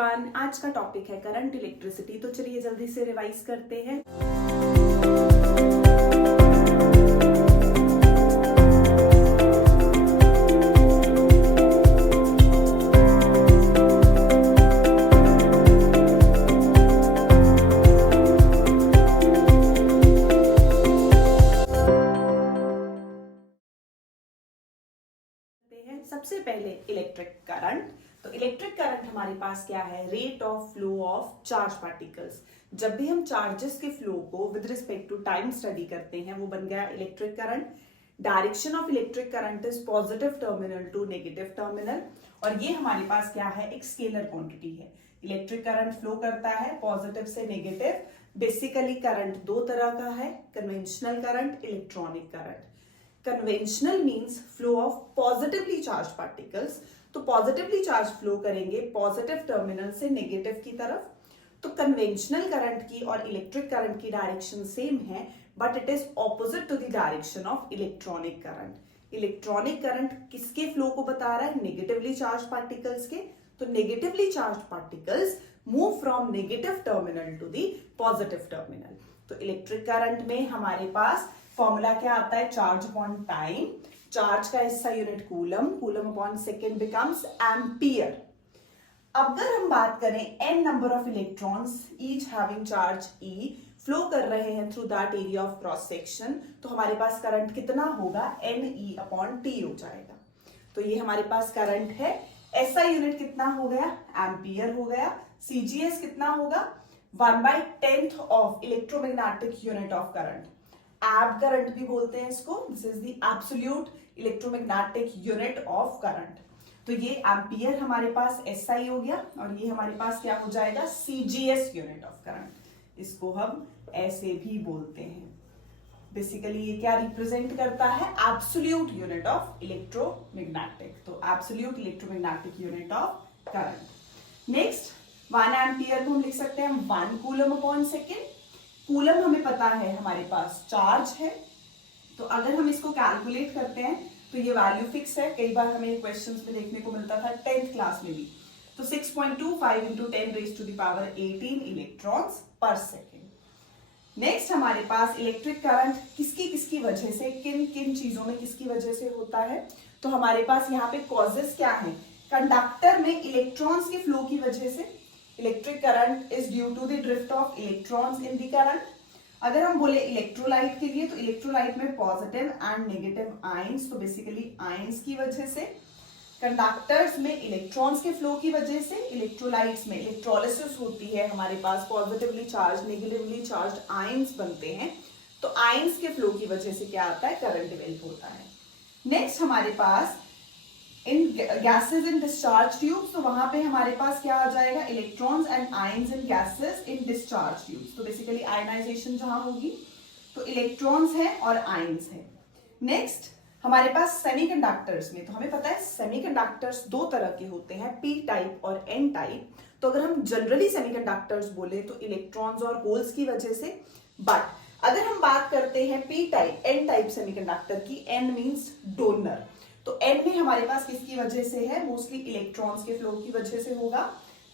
Everyone, आज का topic है करंट इलेक्ट्रिसिटी। तो चलिए जल्दी से रिवाइज करते हैं। सबसे पहले इलेक्ट्रिक करंट। तो इलेक्ट्रिक करंट हमारे पास क्या है? Rate of flow of charge particles. जब भी हम चार्जेस के फ्लो को with respect to time study करते हैं वो बन गया electric current. Direction of electric current is positive terminal to negative terminal. और ये हमारे पास क्या है? एक स्केलर क्वांटिटी है। इलेक्ट्रिक करंट फ्लो करता है पॉजिटिव से नेगेटिव। बेसिकली करंट दो तरह का है, conventional current, electronic current. Conventional means flow of positively charge particles. तो पॉजिटिवली चार्ज फ्लो करेंगे पॉजिटिव टर्मिनल से नेगेटिव की तरफ। तो कन्वेंशनल करंट की और इलेक्ट्रिक करंट की डायरेक्शन सेम है, but it is opposite to the direction of electronic current. Electronic current किसके फ्लो को बता रहा है? नेगेटिवली चार्ज पार्टिकल्स के। तो negatively charge particles move from negative terminal to the positive terminal. तो इलेक्ट्रिक करंट में हमारे पास फॉर्मूला क्या आता है? Charge upon time. चार्ज का इसका unit coulomb, coulomb upon second becomes ampere. अगर हम बात करें n number of electrons each having charge E flow कर रहे हैं through that area of cross section, तो हमारे पास करंट कितना होगा? NE अपॉन T हो जाएगा। तो ये हमारे पास करंट है। ऐसा यूनिट कितना हो गया? एम्पियर हो गया। CGS कितना होगा? 1/10 of electromagnetic unit of current. एब करंट भी बोलते हैं इसको। This is the absolute electromagnetic unit of current. तो ये एम्पियर हमारे पास SI हो गया और ये हमारे पास क्या हो जाएगा? CGS unit of current. इसको हम ऐसे भी बोलते हैं। बेसिकली ये क्या रिप्रेजेंट करता है? Absolute unit of electromagnetic. तो absolute electromagnetic unit of current. Next 1 ampere को हम लिख सकते हैं 1 कूलम अपॉन सेकेंड। कूलम हमें पता है हमारे पास चार्ज है, तो अगर हम इसको कैलकुलेट करते हैं तो ये वैल्यू फिक्स है। कई बार हमें क्वेश्चंस में देखने को मिलता था 10th क्लास में भी। तो 6.25 into 10 raise to the power 18 electrons per second. Next हमारे पास इलेक्ट्रिक करंट किसकी किसकी वजह से, किन किन चीजों में किसकी वजह से होता है? तो हमारे पास यहाँ पे कॉजेस क्या है? कंडक्टर में इलेक्ट्रॉन्स के फ्लो की वजह से। Electric current is due to the drift of electrons in the current. अगर हम बोले इलेक्ट्रोलाइट के लिए, तो इलेक्ट्रोलाइट में पॉजिटिव एंड नेगेटिव आयंस, तो बेसिकली आयंस की वजह से। कंडक्टर्स में इलेक्ट्रॉन्स के फ्लो की वजह से। इलेक्ट्रोलाइट्स में इलेक्ट्रोलिसिस होती है, हमारे पास positively charged negatively charged ions बनते हैं। तो आयंस के फ्लो की वजह से क्या आता है? करंट डेवलप होता है। नेक्स्ट हमारे पास इन गैसेस इन डिस्चार्ज ट्यूब्स, तो वहां पे हमारे पास क्या आ जाएगा? Electrons and ions in gases in discharge tubes. तो बेसिकली आयनाइजेशन जहां होगी तो इलेक्ट्रॉन्स है और आयंस है। नेक्स्ट हमारे पास सेमीकंडक्टर्स में, तो हमें पता है सेमीकंडक्टर्स दो तरह के होते हैं, P टाइप और N टाइप। तो अगर हम जनरली सेमीकंडक्टर्स बोले तो इलेक्ट्रॉन्स और होल्स की वजह से। बट अगर हम बात करते हैं P type N type semiconductor की, N मींस डोनर, तो N में हमारे पास किसकी वजह से है? मोस्टली इलेक्ट्रॉन्स के फ्लो की वजह से होगा।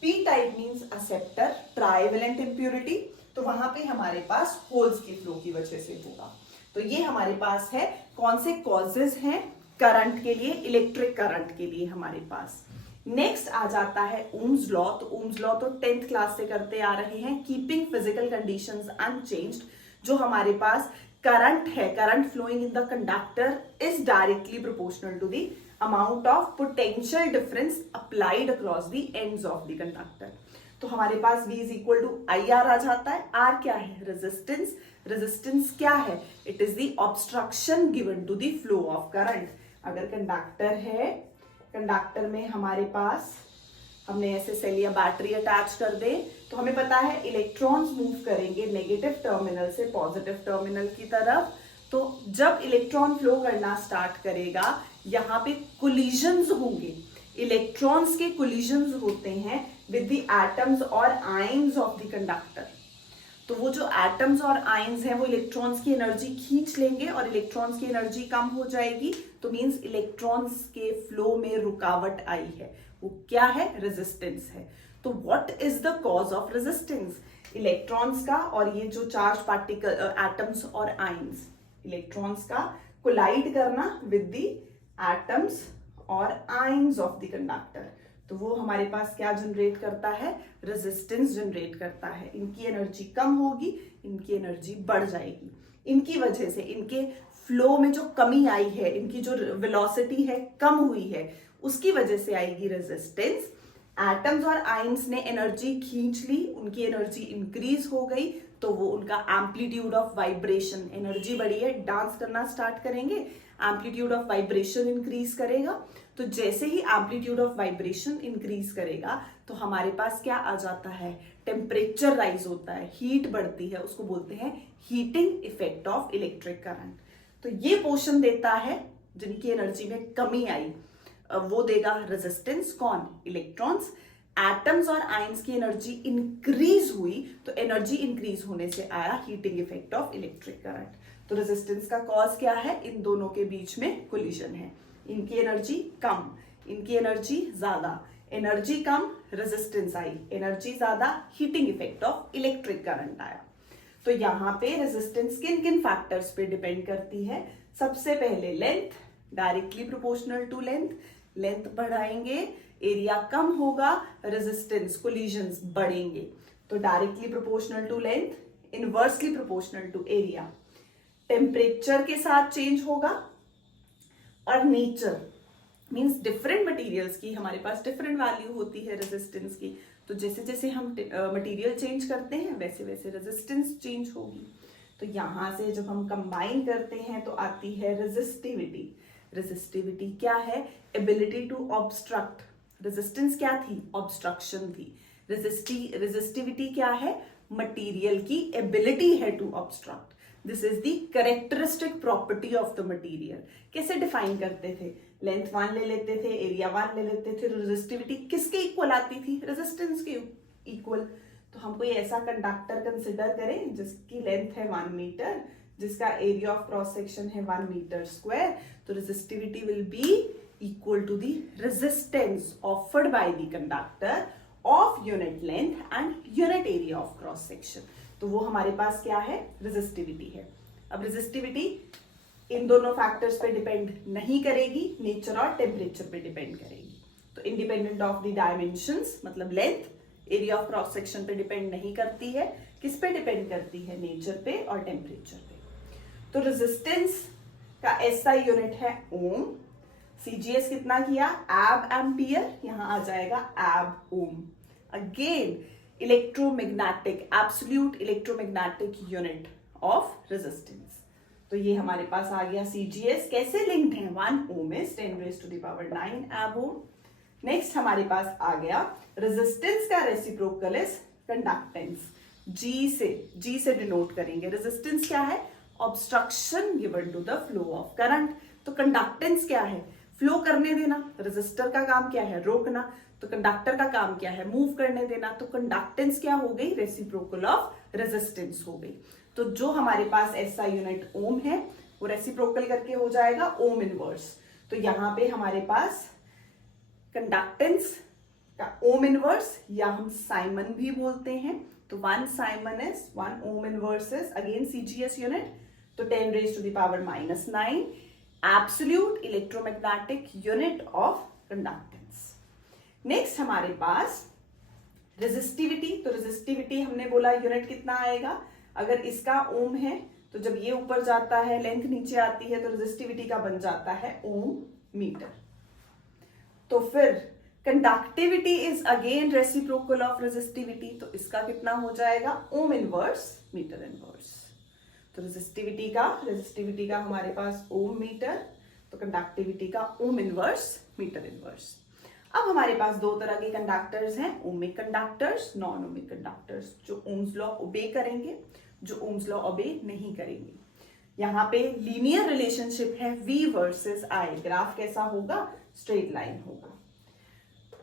P type means acceptor, trivalent impurity, तो वहां पे हमारे पास होल्स के फ्लो की वजह से होगा। तो ये हमारे पास है कौन से कॉजेज हैं करंट के लिए, इलेक्ट्रिक करंट के लिए हमारे पास। नेक्स्ट आ जाता है ओम्स लॉ। तो ओम्स लॉ तो 10th क्लास से करते आ रहे हैं। कीपिंग फिजिकल कंडीशंस अनचेंज्ड, जो हमारे पास करंट है, current flowing in the conductor is directly proportional to the amount of potential difference applied across the ends of the conductor. तो हमारे पास V is equal to IR आ जाता है। R क्या है? रेजिस्टेंस। रेजिस्टेंस क्या है? It is the obstruction given to the flow of current. अगर कंडक्टर है, कंडक्टर में हमारे पास हमने ऐसे सेल या बैटरी अटैच कर दे, तो हमें पता है इलेक्ट्रॉन्स मूव करेंगे नेगेटिव टर्मिनल से पॉजिटिव टर्मिनल की तरफ। तो जब इलेक्ट्रॉन फ्लो करना स्टार्ट करेगा, यहाँ पे कोलिजन्स होंगे। इलेक्ट्रॉन्स के कोलिजन्स होते हैं विद द एटम्स और आयंस ऑफ द कंडक्टर। तो वो जो एटम्स और आयंस हैं वो इलेक्ट्रॉन्स की एनर्जी खींच लेंगे और इलेक्ट्रॉन्स की एनर्जी कम हो जाएगी। तो मींस इलेक्ट्रॉन्स के फ्लो में रुकावट आई है। वो क्या है? रेजिस्टेंस है। तो what is the cause of resistance? Electrons का और ये जो चार्ज पार्टिकल एटम्स और आयंस, इलेक्ट्रॉन्स का कोलाइड करना विद द एटम्स और आयंस ऑफ द कंडक्टर, तो वो हमारे पास क्या जनरेट करता है? रेजिस्टेंस जनरेट करता है। इनकी एनर्जी कम होगी, इनकी एनर्जी बढ़ जाएगी। इनकी वजह से इनके फ्लो में जो कमी आई है, इनकी जो वेलोसिटी है कम हुई है, उसकी वजह से आएगी रेजिस्टेंस। एटम्स और आयंस ने एनर्जी खींच ली, उनकी एनर्जी इंक्रीज हो गई, तो वो उनका एम्पलीट्यूड ऑफ वाइब्रेशन, एनर्जी बढ़ी है, डांस करना स्टार्ट करेंगे, एम्पलीट्यूड ऑफ वाइब्रेशन इंक्रीज करेगा। तो जैसे ही एम्पलीट्यूड ऑफ वाइब्रेशन इंक्रीज करेगा तो हमारे पास क्या आ जाता है? टेम्परेचर राइज होता है, हीट बढ़ती है, उसको बोलते हैं heating effect of electric current. तो ये पोर्शन देता है जिनकी एनर्जी में कमी आई, वो देगा रेजिस्टेंस। कौन? इलेक्ट्रॉन्स। एटम्स और आयंस की एनर्जी इंक्रीज हुई, तो एनर्जी इंक्रीज होने से आया heating effect of electric current. तो रेजिस्टेंस का कॉज क्या है? इन दोनों के बीच में कोलिजन है। इनकी एनर्जी कम, इनकी एनर्जी ज्यादा, एनर्जी कम, रेजिस्टेंस आई, एनर्जी ज्यादा, heating effect of electric current आया। तो यहां पे रेजिस्टेंस किन किन फैक्टर्स पे डिपेंड करती है? सबसे पहले length, directly proportional to length. Length बढ़ाएंगे, एरिया कम होगा, रेजिस्टेंस कोलिजन्स बढ़ेंगे। तो directly proportional to length, inversely proportional to area. Temperature के साथ चेंज होगा, और नेचर मींस डिफरेंट मटेरियल्स की हमारे पास डिफरेंट वैल्यू होती है रेजिस्टेंस की। तो जैसे जैसे हम मटेरियल चेंज करते हैं वैसे वैसे रेजिस्टेंस चेंज होगी। तो यहां से जब हम कंबाइन करते हैं तो आती है रेजिस्टिविटी। रेजिस्टिविटी क्या है? Ability to obstruct. रेजिस्टेंस क्या थी? ऑब्स्ट्रक्शन थी। रेजिस्टिविटी क्या है? मटीरियल की एबिलिटी है to obstruct. This is the characteristic property of the material. कैसे डिफाइन करते थे? लेंथ 1 ले लेते थे, एरिया 1 ले लेते थे, रेजिस्टिविटी किसके इक्वल आती थी? रेजिस्टेंस के इक्वल। तो हम कोई ऐसा कंडक्टर कंसिडर करें जिसकी लेंथ है 1 मीटर, जिसका एरिया ऑफ क्रॉस सेक्शन है 1 मीटर स्क्वायर, तो resistivity will be equal to the resistance offered by the conductor of unit length and unit area of cross section. तो वो हमारे पास क्या है? रेजिस्टिविटी है। अब रेजिस्टिविटी इन दोनों फैक्टर्स पे डिपेंड नहीं करेगी, नेचर और टेम्परेचर पे डिपेंड करेगी। तो इंडिपेंडेंट ऑफ द डायमेंशंस, मतलब length, area of cross section पे डिपेंड नहीं करती है। किस पे डिपेंड करती है? नेचर पे और टेम्परेचर पे। तो रेजिस्टेंस का एसआई यूनिट है ओम। सीजीएस कितना किया? एब एम्पियर, यहां आ जाएगा abohm. Again electromagnetic, absolute electromagnetic unit of resistance. तो ये हमारे पास आ गया सीजीएस। कैसे लिंक्ड है? 1 ओम इज 10⁻⁹ एब ओम। नेक्स्ट हमारे पास आ गया रेजिस्टेंस का रेसिप्रोकल इज कंडक्टेंस। जी से डिनोट करेंगे। रेजिस्टेंस क्या है? Obstruction given to the flow of current. तो कंडक्टेंस क्या है? फ्लो करने देना। रेजिस्टर का काम क्या है? रोकना। तो कंडक्टर का काम क्या है? मूव करने देना। तो कंडक्टेंस क्या हो गई? रेसिप्रोकल ऑफ रेजिस्टेंस हो गई। तो जो हमारे पास एसआई यूनिट ओम है वो रेसिप्रोकल करके हो जाएगा ओम इनवर्स। तो यहां पे हमारे पास कंडक्टेंस का ओम इनवर्स, या हम साइमन भी बोलते हैं, तो 1 Simon is 1 ohm inverse is again CGS unit, तो 10⁻⁹ absolute electromagnetic unit of conductance. Next हमारे पास रेजिस्टिविटी। तो रेजिस्टिविटी हमने बोला यूनिट कितना आएगा? अगर इसका ओम है तो जब ये ऊपर जाता है, लेंथ नीचे आती है, तो रेजिस्टिविटी का बन जाता है ओम मीटर। तो फिर conductivity is again reciprocal of resistivity, तो इसका कितना हो जाएगा? Ohm inverse metre inverse. तो रेजिस्टिविटी का हमारे पास ओम मीटर, तो कंडक्टिविटी का ओम इनवर्स मीटर इनवर्स। अब हमारे पास दो तरह के कंडक्टर्स हैं, ohmic conductors, non ohmic conductors, जो ओम्स लॉ ओबे करेंगे, जो ओम्स लॉ ओबे नहीं करेंगे। यहाँ पे लीनियर रिलेशनशिप है V वर्सेस I। ग्राफ कैसा होगा? स्ट्रेट लाइन होगा।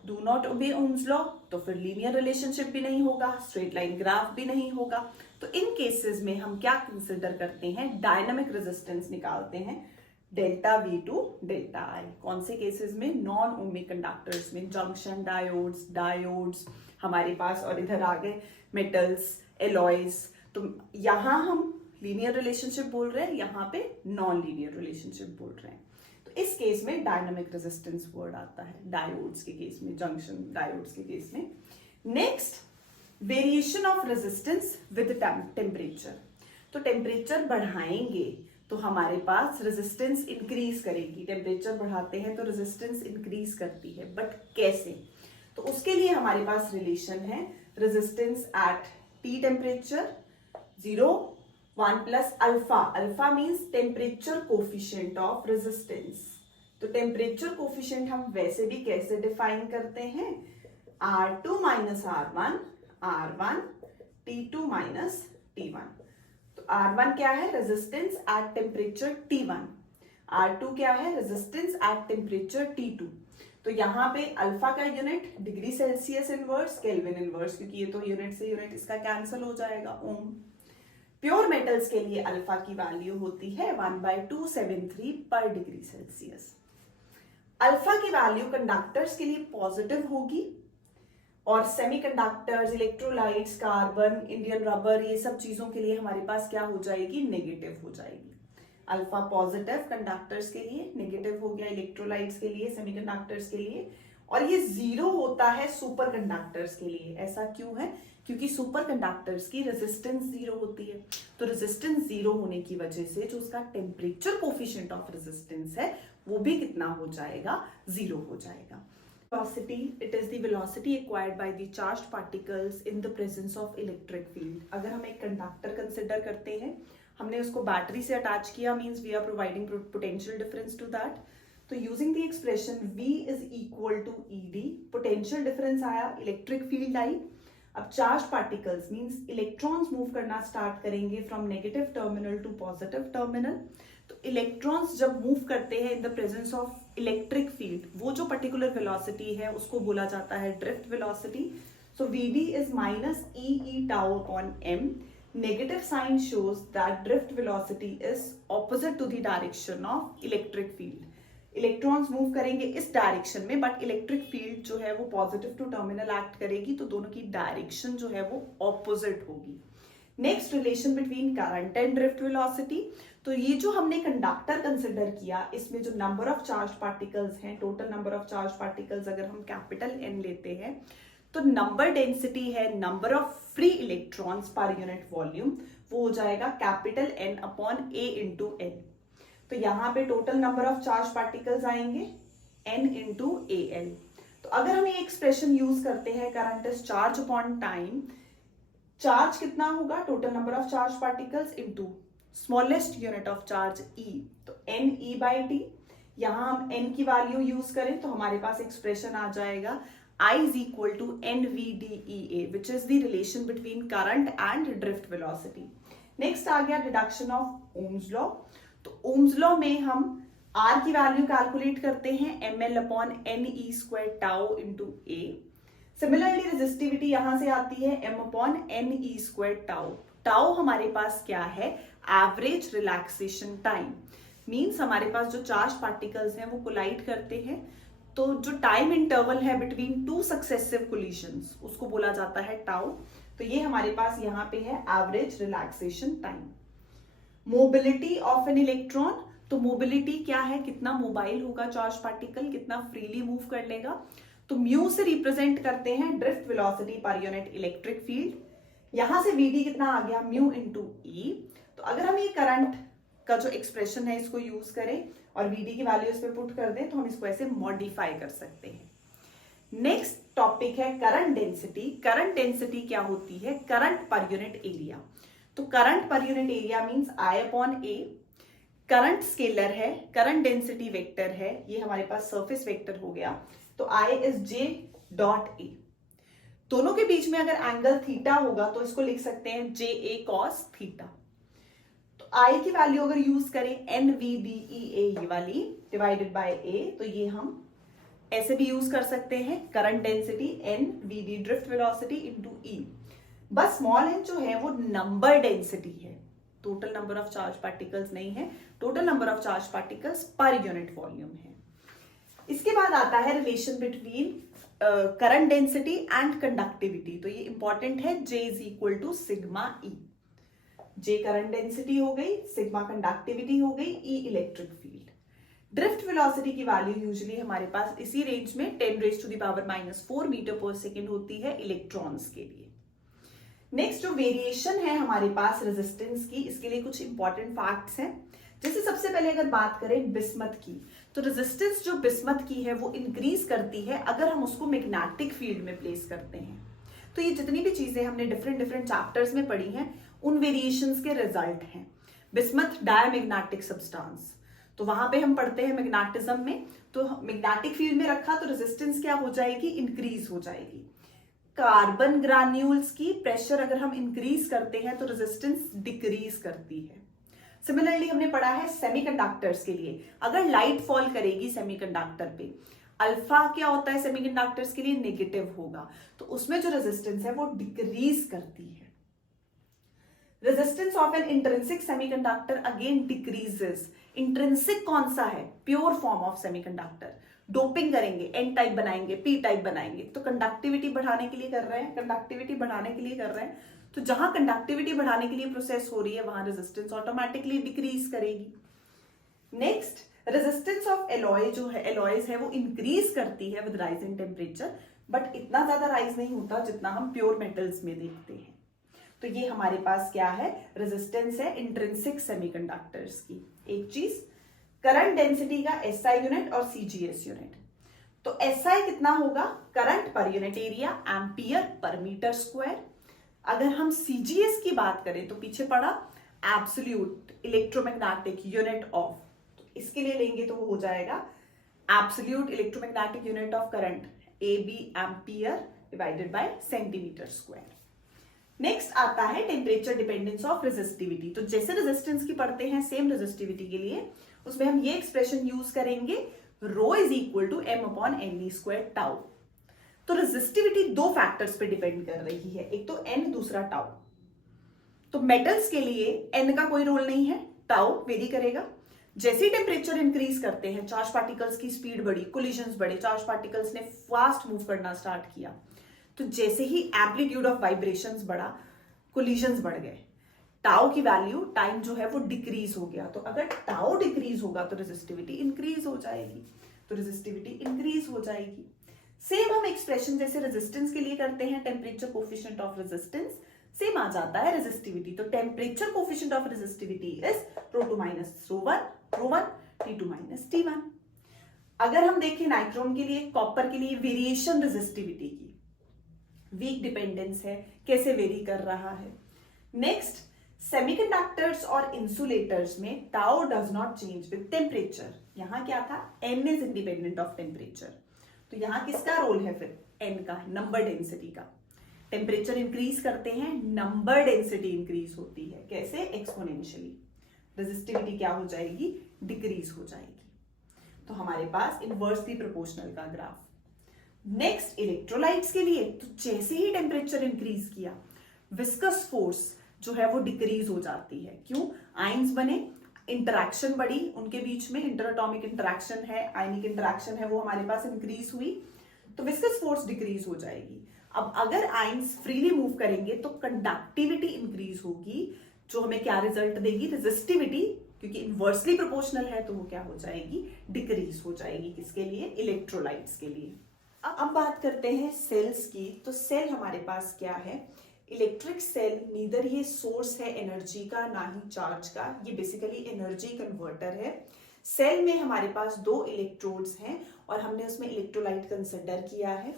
Do not obey ohms law, तो फिर लीनियर रिलेशनशिप भी नहीं होगा, स्ट्रेट लाइन ग्राफ भी नहीं होगा। तो इन केसेस में हम क्या कंसिडर करते हैं? डायनामिक रेजिस्टेंस निकालते हैं, delta V to delta I। कौन से केसेस में? नॉन ओमिक कंडक्टर्स में, जंक्शन डायोड्स, हमारे पास, और इधर आ गए मेटल्स, एलॉयज। तो यहाँ हम लीनियर रिलेशनशिप बोल रहे हैं, यहाँ पे नॉन लीनियर रिलेशनशिप बोल रहे हैं। तो इस केस में डायनामिक रेजिस्टेंस वर्ड आता है, डायोड्स के केस में, जंक्शन डायोड्स के केस में। Next, variation of resistance with temperature. तो टेम्परेचर बढ़ाएंगे तो हमारे पास रेजिस्टेंस इंक्रीज करेगी, टेम्परेचर बढ़ाते हैं तो रेजिस्टेंस इंक्रीज करती है, बट कैसे? तो उसके लिए हमारे पास रिलेशन है resistance at T temperature 0 1 plus alpha. Alpha means temperature coefficient of resistance. तो टेम्परेचर कोफिशिएंट हम वैसे भी कैसे डिफाइन करते हैं? R2 minus R1, R1 T2 minus T1। तो R1 क्या है? Resistance at temperature T1। R2 क्या है? Resistance at temperature T2। तो यहाँ पे अल्फा का unit degree Celsius inverse, kelvin inverse, क्योंकि ये तो यूनिट से यूनिट इसका कैंसिल हो जाएगा, ओम। प्योर मेटल्स के लिए अल्फा की वैल्यू होती है 1/273 पर डिग्री सेल्सियस। अल्फा की वैल्यू कंडक्टर्स के लिए पॉजिटिव होगी, और semiconductors, electrolytes, carbon, Indian rubber, ये सब चीजों के लिए हमारे पास क्या हो जाएगी? नेगेटिव हो जाएगी। अल्फा पॉजिटिव कंडक्टर्स के लिए, नेगेटिव हो गया इलेक्ट्रोलाइट्स के लिए, सेमीकंडक्टर्स के लिए, और ये 0 होता है सुपर कंडक्टर्स के लिए। ऐसा क्यों है? क्योंकि सुपर कंडक्टर्स की रेजिस्टेंस 0 होती है। तो रेजिस्टेंस 0 होने की वजह से जो उसका टेम्परेचर कोफिशिएंट ऑफ रेजिस्टेंस है वो भी कितना हो जाएगा? 0 हो जाएगा। Velocity, it is the velocity acquired by the charged particles in the presence of electric field. अगर हम एक कंडक्टर कंसिडर करते हैं, हमने उसको बैटरी से अटैच किया, means we are providing potential difference to that. तो using the expression V is equal to ED, potential difference आया, इलेक्ट्रिक फील्ड आई। अब charge particles means electrons move करना स्टार्ट करेंगे from negative terminal to positive terminal. तो electrons जब move करते हैं in the presence of electric field, वो जो पर्टिकुलर वेलोसिटी है उसको बोला जाता है drift velocity. So Vd is minus E tau upon m। Negative sign shows that drift velocity is opposite to the direction of electric field. Electrons move करेंगे इस direction में, बट इलेक्ट्रिक फील्ड जो है वो पॉजिटिव टू टर्मिनल एक्ट करेगी, तो दोनों की डायरेक्शन जो है वो ऑपोजिट होगी। Next, relation between current and drift velocity. तो ये जो हमने कंडक्टर कंसिडर किया, इसमें जो नंबर ऑफ चार्ज पार्टिकल्स हैं, total number of charge particles अगर हम कैपिटल N लेते हैं, तो नंबर डेंसिटी है नंबर ऑफ फ्री इलेक्ट्रॉन्स पर यूनिट वॉल्यूम, वो हो जाएगा capital N upon A into N। तो यहाँ पे total number of charge particles आएंगे N इंटू AL। तो अगर हम ये एक्सप्रेशन यूज करते हैं, current is charge upon time, charge कितना होगा? Total number of charge particles into smallest unit of charge E, तो NE/T। यहां हम N की वैल्यू यूज करें तो हमारे पास एक्सप्रेशन आ जाएगा I is equal to NVDEA, which is the relation between current and drift velocity. Next आ गया डिडक्शन ऑफ ओम्स लॉ। तो ओम्स लॉ में हम R की वैल्यू कैलकुलेट करते हैं ml upon NE square tau into A। Similarly resistivity यहां से आती है m upon NE square tau. Tau हमारे पास क्या है? Average relaxation time. मीन्स हमारे पास जो चार्ज पार्टिकल्स हैं वो कोलाइड करते हैं, तो जो टाइम इंटरवल है बिटवीन टू सक्सेसिव कोलिजन्स उसको बोला जाता है टाउ। तो ये हमारे पास यहाँ पे है average relaxation time. Mobility of an electron. तो मोबिलिटी क्या है? कितना मोबाइल होगा चार्ज पार्टिकल, कितना फ्रीली मूव कर लेगा। तो म्यू से रिप्रेजेंट करते हैं drift velocity per unit electric field. यहां से Vd कितना आ गया? Mu into E। तो अगर हम ये करंट का जो एक्सप्रेशन है इसको यूज करें और Vd की वैल्यू इस पे पुट कर दें, तो हम इसको ऐसे मॉडिफाई कर सकते हैं। नेक्स्ट टॉपिक है करंट डेंसिटी। करंट डेंसिटी क्या होती है? Current per unit area. तो current per unit area means I upon A। Current scalar है, करंट डेंसिटी वेक्टर है, ये हमारे पास सरफेस वेक्टर हो गया, तो I is J dot A। दोनों के बीच में अगर एंगल थीटा होगा तो इसको लिख सकते हैं JA cos थीटा। तो I की वैल्यू अगर यूज करें NVDEA ये वाली डिवाइडेड बाय A, तो ये हम ऐसे भी यूज कर सकते हैं, current density NVD drift velocity into E। बस स्मॉल n जो है वो नंबर डेंसिटी है, total number of charge particles नहीं है, total number of charge particles per unit volume है। इसके बाद आता है relation between current density and conductivity. तो ये इंपॉर्टेंट है, J is equal to sigma E. J current density हो गई, सिग्मा कंडक्टिविटी हो गई, E electric field. Drift velocity की वैल्यू यूजुअली हमारे पास इसी रेंज में 10⁻⁻⁴ मीटर पर सेकेंड होती है इलेक्ट्रॉन्स के लिए। नेक्स्ट जो वेरिएशन है हमारे पास रेजिस्टेंस की, इसके लिए कुछ इंपॉर्टेंट फैक्ट्स हैं। जैसे सबसे पहले अगर बात करें बिस्मथ की, तो रेजिस्टेंस जो बिस्मथ की है वो इंक्रीज करती है अगर हम उसको मैग्नेटिक फील्ड में प्लेस करते हैं। तो ये जितनी भी चीजें हमने डिफरेंट चैप्टर्स में पढ़ी हैं उन वेरिएशंस के रिजल्ट हैं। बिस्मथ डायमैग्नेटिक सब्सटेंस, तो वहां पे हम पढ़ते हैं मैग्नेटिज्म में, तो मैग्नेटिक फील्ड में रखा तो रेजिस्टेंस क्या हो जाएगी, इंक्रीज हो जाएगी। कार्बन ग्रान्यूल्स की प्रेशर अगर हम इंक्रीज करते हैं तो रेजिस्टेंस डिक्रीज करती है। सिमिलरली हमने पढ़ा है सेमीकंडक्टर्स के लिए, अगर लाइट फॉल करेगी सेमीकंडक्टर पे, अल्फा क्या होता है सेमीकंडक्टर्स के लिए, नेगेटिव होगा, तो उसमें जो रेजिस्टेंस है वो डिक्रीज करती है। Resistance of N intrinsic semiconductor again decreases. Intrinsic कौन सा है, pure form of semiconductor. Doping करेंगे, एन टाइप बनाएंगे, पी टाइप बनाएंगे, तो कंडक्टिविटी बढ़ाने के लिए कर रहे हैं, कंडक्टिविटी बढ़ाने के लिए कर रहे हैं, तो जहां कंडक्टिविटी बढ़ाने के लिए प्रोसेस हो रही है वहां रेजिस्टेंस ऑटोमेटिकली डिक्रीज करेगी। नेक्स्ट, रेजिस्टेंस ऑफ एलॉय जो है, एलॉयज है, वो इंक्रीज करती है with rise in temperature, but इतना ज्यादा राइज नहीं होता जितना हम प्योर मेटल्स में देखते हैं। तो ये हमारे पास क्या है, रेजिस्टेंस है इंट्रिंसिक सेमीकंडक्टर्स की। एक चीज, करंट डेंसिटी का एसआई यूनिट और सीजीएस यूनिट। तो एसआई कितना होगा, current per unit area, ampere per metre square. अगर हम सीजीएस की बात करें तो पीछे पड़ा एब्सोल्यूट इलेक्ट्रोमैग्नेटिक यूनिट ऑफ, तो इसके लिए लेंगे तो वो हो जाएगा absolute electromagnetic unit of current, AB ampere divided by centimetre square. Next आता है टेम्परेचर डिपेंडेंस ऑफ रेजिस्टिविटी। तो जैसे रेजिस्टेंस की पढ़ते हैं सेम रेजिस्टिविटी के लिए, उसमें हम ये एक्सप्रेशन यूज करेंगे, rho is equal to m/ne² tau. तो रेजिस्टिविटी दो फैक्टर्स पे डिपेंड कर रही है, एक तो n, दूसरा टाउ। तो मेटल्स के लिए n का कोई रोल नहीं है, टाउ वेरी करेगा। जैसे ही टेम्परेचर इंक्रीज करते हैं, चार्ज पार्टिकल्स की स्पीड बढ़ी, कोलिजन्स बढ़े, चार्ज पार्टिकल्स ने फास्ट मूव करना स्टार्ट किया, तो जैसे ही एम्पलीट्यूड ऑफ वाइब्रेशंस बढ़ा, कोलिजन्स बढ़ गए, टाउ की वैल्यू, टाइम जो है वो डिक्रीज हो गया। तो अगर टाउ डिक्रीज होगा तो रेजिस्टिविटी इंक्रीज हो जाएगी, तो रेजिस्टिविटी इंक्रीज हो जाएगी। सेम हम एक्सप्रेशन जैसे रेजिस्टेंस के लिए करते हैं, temperature coefficient of resistance, same आ जाता है रेजिस्टिविटी। तो temperature coefficient of resistivity is ρ2 - ρ1, ρ1 T2 - T1। अगर हम देखें नाइट्रोन के लिए, कॉपर के लिए, वेरिएशन रेजिस्टिविटी की, वीक डिपेंडेंस है, कैसे वेरी कर रहा है। नेक्स्ट, सेमीकंडक्टर्स और इंसुलेटर्स में tau does not change with temperature. यहां क्या था, n is independent of temperature, तो यहां किसका रोल है फिर, n का, नंबर डेंसिटी का। टेम्परेचर इंक्रीज करते हैं, नंबर डेंसिटी इंक्रीज होती है, कैसे, एक्सपोनेंशियली। रेजिस्टिविटी क्या हो जाएगी, डिक्रीज हो जाएगी। तो हमारे पास इनवर्सली प्रोपोर्शनल का ग्राफ। नेक्स्ट, इलेक्ट्रोलाइट्स के लिए, तो जैसे ही टेम्परेचर इंक्रीज किया, विस्कस फोर्स जो है वो डिक्रीज हो जाती है। क्यों, आयंस बने, इंटरैक्शन बढ़ी, उनके बीच में इंटरएटॉमिक इंटरैक्शन है, आयनिक इंटरैक्शन है, वो हमारे पास इंक्रीज हुई, तो विस्कस फोर्स डिक्रीज हो जाएगी। अब अगर आयंस फ्रीली मूव करेंगे तो कंडक्टिविटी इंक्रीज होगी, जो हमें क्या रिजल्ट देगी, रेजिस्टिविटी, क्योंकि इनवर्सली प्रोपोर्शनल है तो वो क्या हो जाएगी, डिक्रीज हो जाएगी। किसके लिए, इलेक्ट्रोलाइट्स के लिए। अब बात करते हैं सेल्स की। तो सेल हमारे पास क्या है, इलेक्ट्रिक सेल, नीदर ये सोर्स है एनर्जी का ना ही चार्ज का, ये बेसिकली एनर्जी कन्वर्टर है। सेल में हमारे पास दो इलेक्ट्रोड्स हैं और हमने उसमें इलेक्ट्रोलाइट कंसिडर किया है।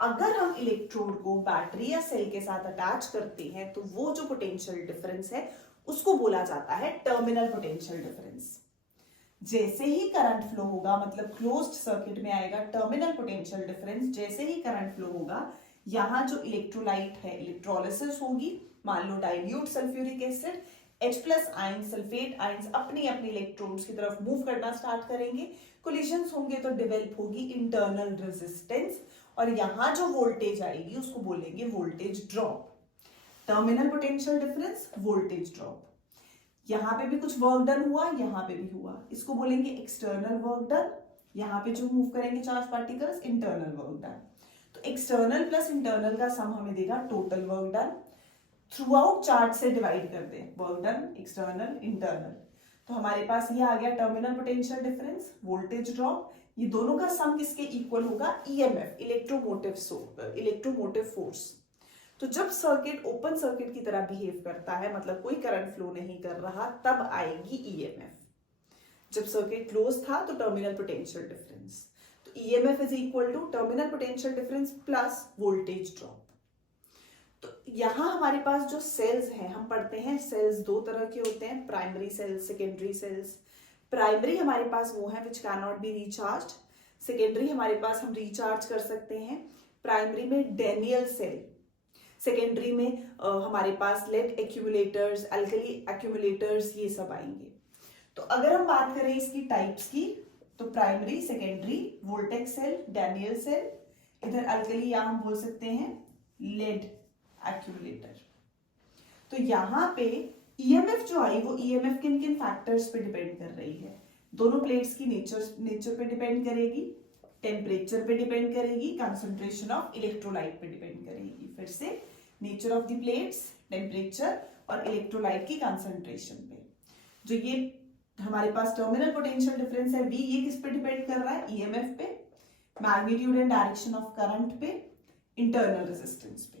अगर हम इलेक्ट्रोड को बैटरी या सेल के साथ अटैच करते हैं तो वो जो पोटेंशियल डिफरेंस है उसको बोला जाता है टर्मिनल पोटेंशियल डिफरेंस। जैसे ही करंट फ्लो होगा, मतलब क्लोज्ड सर्किट में आएगा टर्मिनल पोटेंशियल डिफरेंस, जैसे ही करंट फ्लो होगा, यहाँ जो इलेक्ट्रोलाइट है, इलेक्ट्रोलिसिस होगी, मान लो dilute sulphuric acid, H+ ion, sulphate ions अपनी अपनी इलेक्ट्रॉन्स की तरफ मूव करना स्टार्ट करेंगे, कोलिजन्स होंगे तो डेवलप होगी इंटरनल रेजिस्टेंस, और यहाँ जो वोल्टेज आएगी उसको बोलेंगे voltage drop. Terminal potential difference, voltage drop. यहाँ पे भी कुछ वर्क डन हुआ, यहाँ पे भी हुआ, इसको बोलेंगे एक्सटर्नल वर्क डन। यहाँ पे जो मूव करेंगे charge particles, internal work done. तो एक्सटर्नल प्लस इंटरनल का सम हमें देगा total work done. Through out charge से डिवाइड कर दें, वर्क डन एक्सटर्नल इंटरनल, तो हमारे पास ये आ गया terminal potential difference, voltage drop. ये दोनों का सम किसके इक्वल होगा? EMF, electromotive force. तो जब सर्किट ओपन सर्किट की तरह बिहेव करता है, मतलब कोई करंट फ्लो नहीं कर रहा, तब आएगी ईएमएफ। जब सर्किट क्लोज था तो टर्मिनल पोटेंशियल डिफरेंस, तो EMF is equal to terminal potential difference plus voltage drop. तो यहां हमारे पास जो सेल्स हैं, हम पढ़ते हैं सेल्स दो तरह के होते हैं, primary cells, secondary cells. Primary हमारे पास वो है which can not be recharged, secondary हमारे पास हम रिचार्ज कर सकते हैं। प्राइमरी में डेनियल सेल, सेकेंडरी में हमारे पास लेड एक्यूमुलेटर्स, अल्कली एक्यूमुलेटर्स, ये सब आएंगे। तो अगर हम बात करें इसकी टाइप्स की, तो primary, secondary, voltage cell, Daniell cell, इधर अल्कली या हम बोल सकते हैं लेड एक्यूमुलेटर। तो यहां पे ईएमएफ जो आई वो ईएमएफ किन किन फैक्टर्स पे डिपेंड कर रही है? दोनों प्लेट्स की नेचर पे डिपेंड करेगी, टेम्परेचर पे डिपेंड करेगी, कंसंट्रेशन ऑफ इलेक्ट्रोलाइट पे डिपेंड करेगी। फिर से nature of the plates, temperature और इलेक्ट्रोलाइट की कंसंट्रेशन पे। जो ये हमारे पास टर्मिनल पोटेंशियल डिफरेंस है, वी, ये किस पे डिपेंड कर रहा है? ईएमएफ पे, magnitude and direction of current पे, इंटरनल रेजिस्टेंस पे।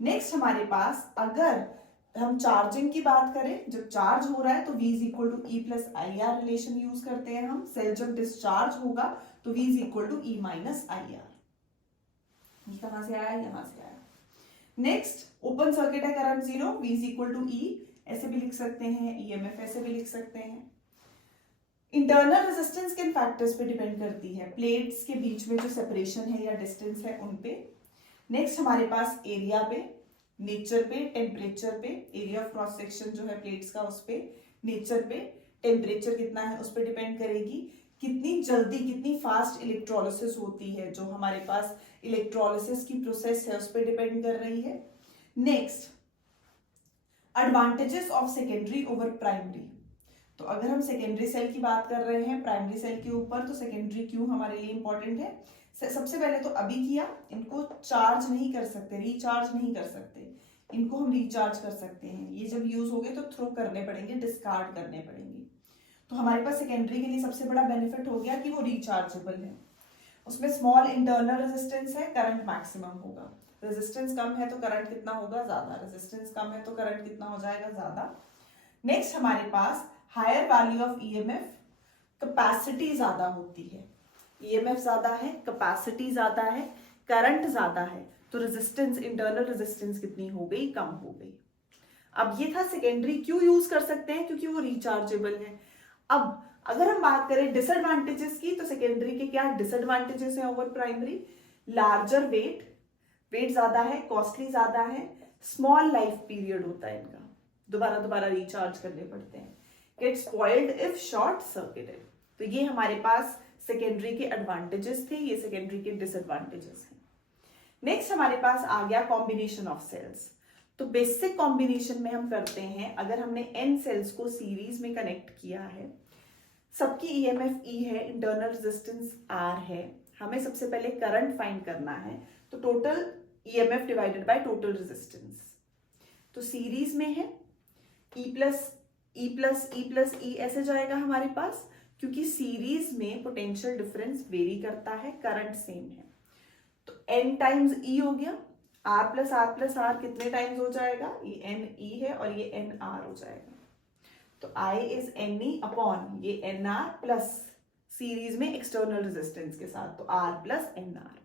नेक्स्ट हमारे पास अगर हम चार्जिंग की बात करें, जब चार्ज हो रहा है तो V is equal to E plus I R relation use करते हैं हम। सेल जब डिस्चार्ज होगा तो V is equal to E minus I R. ये कहां से आया? यहां से आया। नेक्स्ट ओपन सर्किट है, current zero, V is equal to E, ऐसे भी लिख सकते हैं, EMF ऐसे भी लिख सकते हैं। इंटरनल रेजिस्टेंस किन फैक्टर्स पे डिपेंड करती है? प्लेट्स के बीच में जो सेपरेशन है या डिस्टेंस है उन पे। नेक्स्ट हमारे पास एरिया पे, नेचर पे, टेम्परेचर पे, एरिया ऑफ क्रॉस सेक्शन जो है प्लेट्स का उस पे, नेचर पे, टेम्परेचर कितना है उस पे डिपेंड करेगी। कितनी जल्दी, कितनी फास्ट इलेक्ट्रोलिसिस होती है, जो हमारे पास इलेक्ट्रोलिसिस की प्रोसेस है उस पे डिपेंड कर रही है। Next advantages of secondary over primary. तो अगर हम सेकेंडरी सेल की बात कर रहे हैं प्राइमरी सेल के ऊपर, तो सेकेंडरी क्यों हमारे लिए इंपॉर्टेंट है? सबसे पहले तो अभी किया, इनको चार्ज नहीं कर सकते, रिचार्ज नहीं कर सकते, इनको हम रिचार्ज कर सकते हैं। ये जब यूज हो गए तो थ्रो करने पड़ेंगे, डिस्कार्ड करने पड़ेंगे। तो हमारे पास सेकेंडरी के लिए सबसे बड़ा बेनिफिट हो गया कि वो रिचार्जेबल है। उसमें स्मॉल इंटरनल रेजिस्टेंस है, करंट मैक्सिमम होगा। रेजिस्टेंस कम है तो करंट कितना होगा? ज्यादा। रेजिस्टेंस कम है तो करंट कितना हो जाएगा? ज्यादा। नेक्स्ट हमारे पास higher value of EMF, capacity ज्यादा होती है। ईएमएफ ज्यादा है, कैपेसिटी ज्यादा है, करंट ज्यादा है, तो रेजिस्टेंस, इंटरनल रेजिस्टेंस कितनी हो गई? कम हो गई। अब ये था सेकेंडरी क्यों यूज कर सकते हैं? क्योंकि वो रिचार्जेबल है। अब अगर हम बात करें डिसएडवांटेजेस की, तो सेकेंडरी के क्या डिसएडवांटेजेस हैं over primary? Larger weight, weight ज्यादा है, कॉस्टली ज्यादा है, स्मॉल लाइफ पीरियड होता है इनका, दोबारा दोबारा रिचार्ज करने पड़ते हैं, gate spoiled if short circuited. तो ये हमारे पास सेकेंडरी के एडवांटेजेस थे, ये सेकेंडरी के डिसएडवांटेजेस हैं। नेक्स्ट हमारे पास आ गया कॉम्बिनेशन ऑफ सेल्स। तो बेसिक कॉम्बिनेशन में हम करते हैं, अगर हमने n सेल्स को सीरीज में कनेक्ट किया है, सबकी ईएमएफ E है, इंटरनल रेजिस्टेंस R है, हमें सबसे पहले करंट फाइंड करना है, तो total EMF divided by total resistance. तो सीरीज में है E प्लस E ऐसे जाएगा हमारे पास, क्योंकि सीरीज में पोटेंशियल डिफरेंस वेरी करता है, करंट सेम है। तो n टाइम्स E हो गया, R प्लस R कितने टाइम्स हो जाएगा? ये NE है और ये NR हो जाएगा। तो I इज NE अपॉन ये NR प्लस सीरीज में एक्सटर्नल रेजिस्टेंस के साथ, तो R प्लस NR।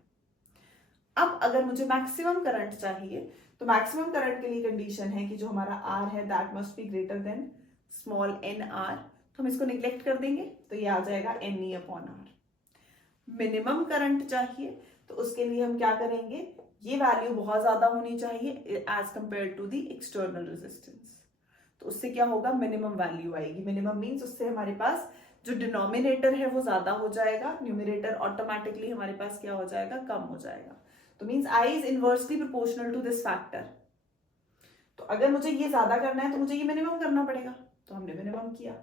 अब अगर मुझे मैक्सिमम करंट चाहिए, तो मैक्सिमम करंट के लिए कंडीशन है कि जो हमारा R है that must be greater than small NR, तो हम इसको निग्लेक्ट कर देंगे, तो ये आ जाएगा NE upon R। Minimum current चाहिए तो उसके लिए हम क्या करेंगे? ये वैल्यू बहुत ज्यादा होनी चाहिए as compare to the external resistance, तो उससे क्या होगा? मिनिमम वैल्यू आएगी। मिनिमम मींस उससे हमारे पास जो डिनोमिनेटर है वो ज्यादा हो जाएगा, न्यूमरेटर ऑटोमेटिकली हमारे पास क्या हो जाएगा? कम हो जाएगा। तो means I is inversely proportional to this factor. तो अगर मुझे ये ज्यादा करना है तो मुझे ये मिनिमम करना पड़ेगा, तो हमने मिनिमम किया।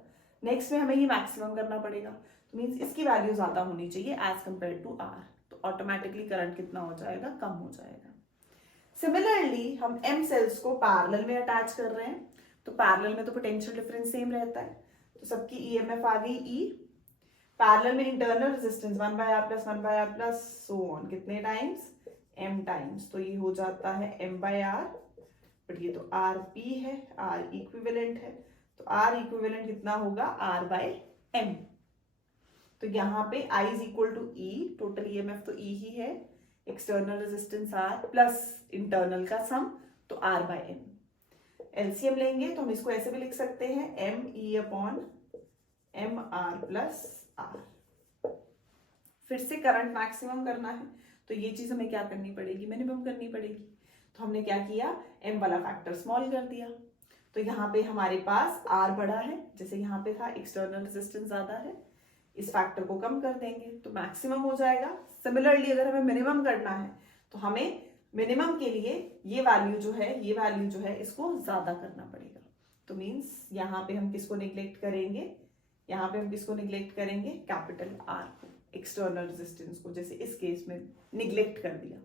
नेक्स्ट में हमें ये मैक्सिमम करना पड़ेगा, तो मींस इसकी वैल्यू ज्यादा होनी चाहिए एज कंपेयर टू R। तो तो ऑटोमेटिकली करंट कितना हो जाएगा, कम हो जाएगा। सिमिलरली हम m सेल्स को पैरेलल में अटैच कर रहे हैं, तो पैरेलल में तो पोटेंशियल डिफरेंस सेम रहता है, तो सबकी ईएमएफ आ गई E। पैरेलल में internal resistance 1/r plus 1/r plus so on, कितने टाइम्स, m टाइम्स, तो ये हो जाता है m/r, बट ये तो rp है, r इक्विवेलेंट है, तो r इक्विवेलेंट कितना होगा, r/m। तो यहाँ पे I is equal to E, total EMF तो E ही है, external resistance R plus internal का सम, तो R/m। एलसीएम लेंगे तो हम इसको ऐसे भी लिख सकते हैं ME upon MR plus R। फिर से करंट मैक्सिमम करना है तो ये चीज हमें क्या करनी पड़ेगी, मिनिमम करनी पड़ेगी। तो हमने क्या किया, M वाला फैक्टर स्मॉल कर दिया, तो यहाँ पे हमारे पास R बड़ा है, जैसे यहाँ पे था एक्सटर्नल रेजिस्टेंस ज्यादा है, इस फैक्टर को कम कर देंगे तो मैक्सिमम हो जाएगा। सिमिलरली अगर हमें मिनिमम करना है तो हमें मिनिमम के लिए ये वैल्यू जो है इसको ज्यादा करना पड़ेगा। तो मींस यहाँ पे हम किसको निग्लेक्ट करेंगे, कैपिटल R को, एक्सटर्नल रेजिस्टेंस को, जैसे इस केस में निग्लेक्ट कर दिया।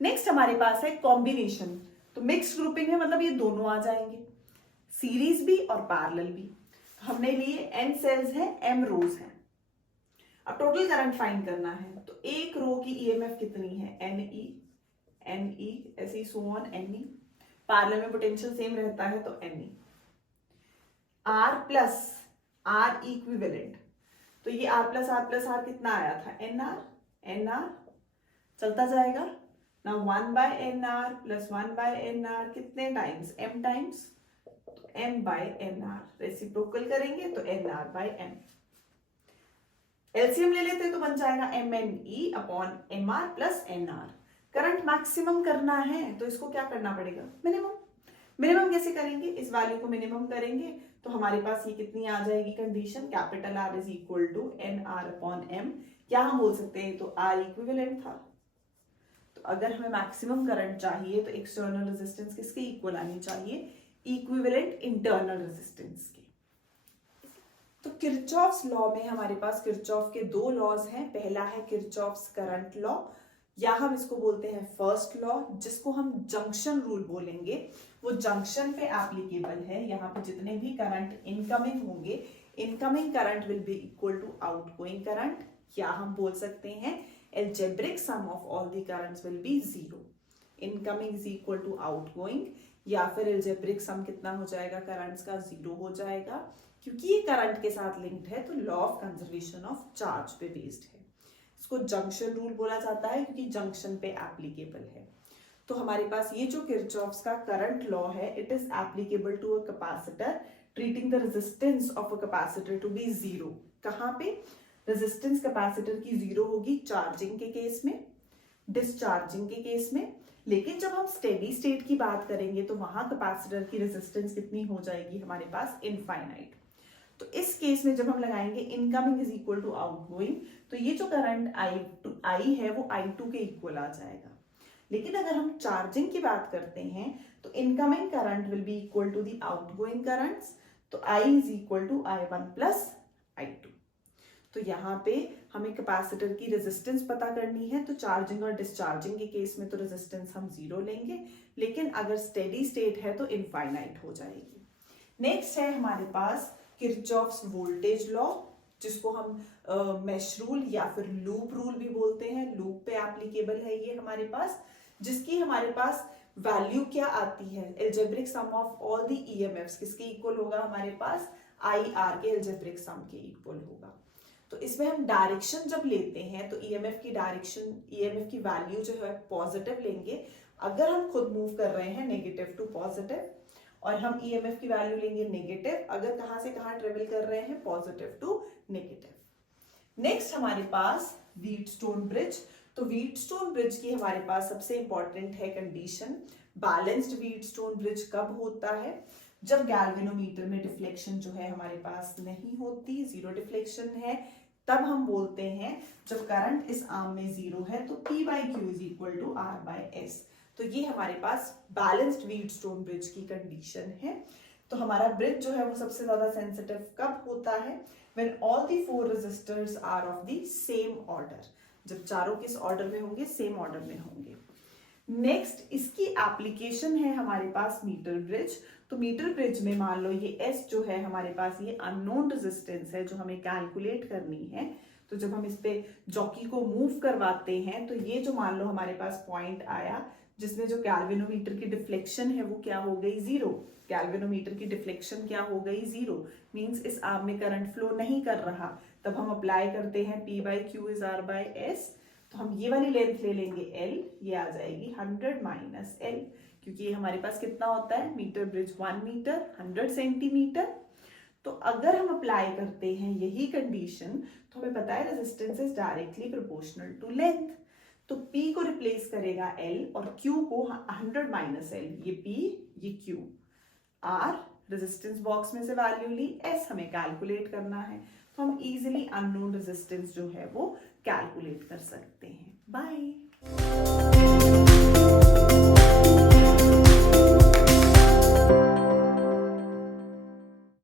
नेक्स्ट हमारे पास है कॉम्बिनेशन, तो मिक्स्ड ग्रुपिंग है, मतलब ये दोनों आ जाएंगे, सीरीज भी और पैरेलल भी। हमने लिए n सेल्स है, m रोज है, अब टोटल करंट फाइंड करना है, तो एक रो की ईएमएफ कितनी है, NE ऐसे सो ऑन NE, पैरेलल में पोटेंशियल सेम रहता है तो NE, R plus R equivalent, तो ये R प्लस R कितना आया था, NR चलता जाएगा ना, 1/nr प्लस 1/nr कितने टाइम्स, m टाइम्स, तो m/nr, रेसिप्रोकल करेंगे तो nr/m। एलसीएम ले लेते तो बन जाएगा MNE upon MR plus NR। Current maximum करना है तो इसको क्या करना पड़ेगा, मिनिमम कैसे करेंगे, इस वैल्यू को मिनिमम करेंगे तो हमारे पास ये कितनी आ जाएगी condition, capital R is equal to NR upon M। क्या हम बोल सकते हैं, तो R इक्विवेलेंट था, तो अगर हमें मैक्सिमम करंट चाहिए तो एक्सटर्नल रेजिस्टेंस किसके इक्वल आनी चाहिए, इक्विवेलेंट इंटरनल रेजिस्टेंस के। तो किरचॉफ्स लॉ में हमारे पास किरचॉफ के दो लॉज हैं, पहला है किरचॉफ्स करंट लॉ, या हम इसको बोलते हैं फर्स्ट लॉ, जिसको हम जंक्शन रूल बोलेंगे, वो जंक्शन पे एप्लीकेबल है। यहाँ पे जितने भी करंट इनकमिंग होंगे, incoming current will be equal to outgoing current, या हम बोल सकते हैं algebraic sum of all the currents will be zero, incoming is equal to outgoing, या फिर algebraic sum कितना हो जाएगा करंट्स का, जीरो हो जाएगा, क्योंकि ये करंट के साथ लिंक्ड है तो law of conservation of charge पे बेस्ड है। इसको जंक्शन रूल बोला जाता है क्योंकि जंक्शन पे एप्लीकेबल है। तो हमारे पास ये जो किरचॉफ्स का करंट लॉ है, it is applicable to a capacitor treating the resistance of a capacitor to be zero. कहाँ पे रेजिस्टेंस कैपेसिटर की जीरो होगी, चार्जिंग के केस में, डिस्चार्जिंग के केस में, लेकिन जब हम स्टेडी स्टेट की बात करेंगे तो वहां कैपेसिटर की रेजिस्टेंस कितनी हो जाएगी हमारे पास, इनफाइनाइट। तो इस केस में जब हम लगाएंगे incoming is equal to outgoing, तो ये जो करंट I है वो I2 के इक्वल आ जाएगा। लेकिन अगर हम चार्जिंग की बात करते हैं तो incoming current will be equal to the outgoing currents, तो I is equal to I1 plus I2। तो यहाँ पे हमें कैपेसिटर की रेजिस्टेंस पता करनी है, तो चार्जिंग और डिस्चार्जिंग के केस में तो रेजिस्टेंस हम जीरो लेंगे, लेकिन अगर स्टेडी स्टेट है तो इनफाइनाइट हो जाएगी। नेक्स्ट है हमारे पास किरचॉफ्स वोल्टेज लॉ, जिसको हम मेश रूल या फिर लूप रूल भी बोलते हैं, लूप पे एप्लीकेबल है ये हमारे पास, जिसकी हमारे पास वैल्यू क्या आती है, algebraic sum of all the EMFs किसके इक्वल होगा हमारे पास, IR के एल्जेब्रिक सम के इक्वल होगा। तो इसमें हम डायरेक्शन जब लेते हैं तो ईएमएफ की डायरेक्शन, ईएमएफ की वैल्यू जो है पॉजिटिव लेंगे अगर हम खुद मूव कर रहे हैं नेगेटिव टू पॉजिटिव, और हम ईएमएफ की वैल्यू लेंगे नेगेटिव अगर कहां से कहां ट्रेवल कर रहे हैं, पॉजिटिव टू नेगेटिव। नेक्स्ट हमारे पास व्हीटस्टोन ब्रिज, तो व्हीटस्टोन ब्रिज की हमारे पास सबसे इंपॉर्टेंट है कंडीशन, बैलेंस्ड व्हीटस्टोन ब्रिज कब होता है, जब गैल्वेनोमीटर में डिफ्लेक्शन जो है हमारे पास नहीं होती, जीरो डिफ्लेक्शन है, तब हम बोलते हैं जब करंट इस आर्म में जीरो है तो P/Q is equal to R/S। तो ये हमारे पास बैलेंस्ड व्हीटस्टोन ब्रिज की कंडीशन है। तो हमारा ब्रिज जो है वो सबसे ज्यादा सेंसिटिव कब होता है, when all the four resistors are of the same order, जब चारों किस ऑर्डर में होंगे, सेम ऑर्डर में होंगे। नेक्स्ट इसकी एप्लीकेशन है हमारे पास मीटर ब्रिज। तो मीटर ब्रिज में मान लो ये S जो है हमारे पास, ये अननोन रेजिस्टेंस है जो हमें कैलकुलेट करनी है। तो जब हम इस पे जॉकी को मूव करवाते हैं तो ये जो मान लो हमारे पास पॉइंट आया जिसमें जो कैल्विनोमीटर की डिफ्लेक्शन है वो क्या हो गई, 0। कैल्विनोमीटर की डिफ्लेक्शन क्या हो गई, 0। मींस इस आर्म में करंट फ्लो नहीं कर रहा। तब हम अप्लाई करते हैं P/Q = R/S। तो हम ये वाली लेंथ ले लेंगे L, ये आ जाएगी 100 माइनस L, क्योंकि ये हमारे पास कितना होता है, मीटर ब्रिज 1 मीटर 100 सेंटीमीटर। तो अगर हम अप्लाई करते हैं यही कंडीशन तो हमें पता है resistance is directly proportional to length. तो P को रिप्लेस करेगा L और Q को 100 माइनस L, ये P ये Q। R रेजिस्टेंस बॉक्स में से वैल्यू ली, S हमें कैलकुलेट करना है। तो हम इजीली अननोन रेजिस्टेंस जो है वो कैलकुलेट कर सकते हैं। बाय।